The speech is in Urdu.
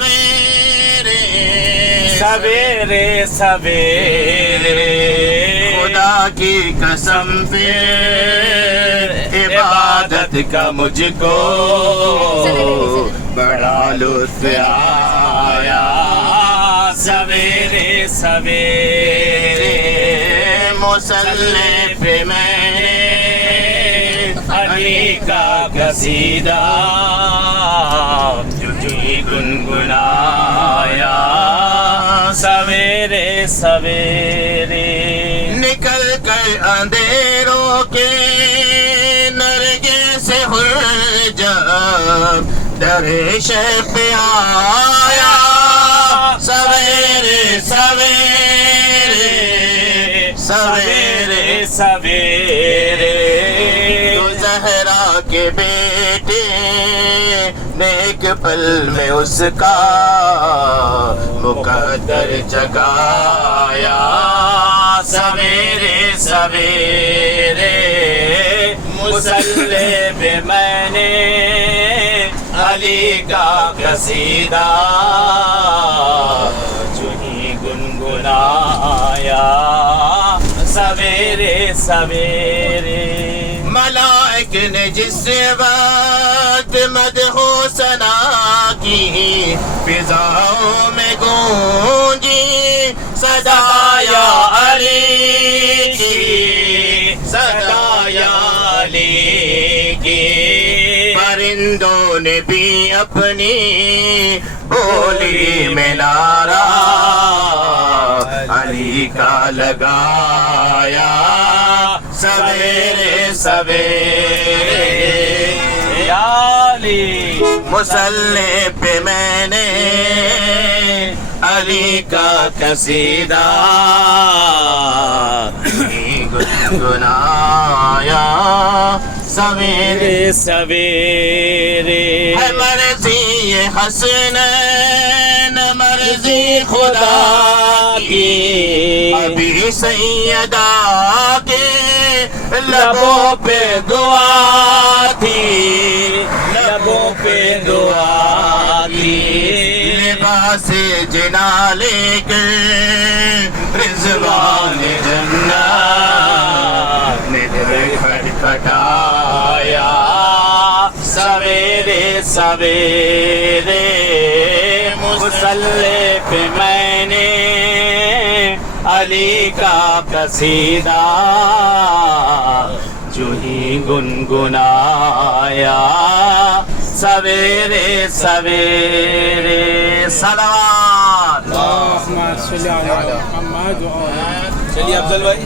سویرے سویرے سویرے خدا کی قسم پھر عبادت کا مجھ کو بڑا لطف آیا. سویرے سویرے مصلی پہ میں نے علی کا قصیدہ جو ہی گنگنایا. سویرے سویرے نکل کر اندھیروں کے نرگے سے جب در شہ پہ آیا. سویرے سویرے سویرے سویرے تو زہرا کے بیٹے نیک پل میں اس کا مقدر جگایا. سویرے سویرے مصلی پہ میں نے علی کا قصیدہ جو ہی گنگنایا. سویرے سویرے ملائک نے جس وقت مدح و ثنا کی فضاؤں میں گونجی صدا یا علی کی صدا یا علی کی. پرندوں نے بھی اپنی بولی میں نعرہ علی کا لگایا. سویرے سویرے یا علی مصلی پہ میں نے علی کا قصیدہ گنگنایا. سویرے سویرے ہے مرضی یہ حسنین مرضی خدا کی. ابھی سیدہ کے لبوں پہ دعا تھی لبوں پہ دعا تھی. لباس جنا لے کے رضوان جنت نے دل کھٹکھٹایا. سویرے سویرے مصلی پہ میں نے علی کا قصیدہ جو ہی گنگنایا. سویرے سویرے صلوات. اللهم صل على محمد وآل چلیے افضل بھائی.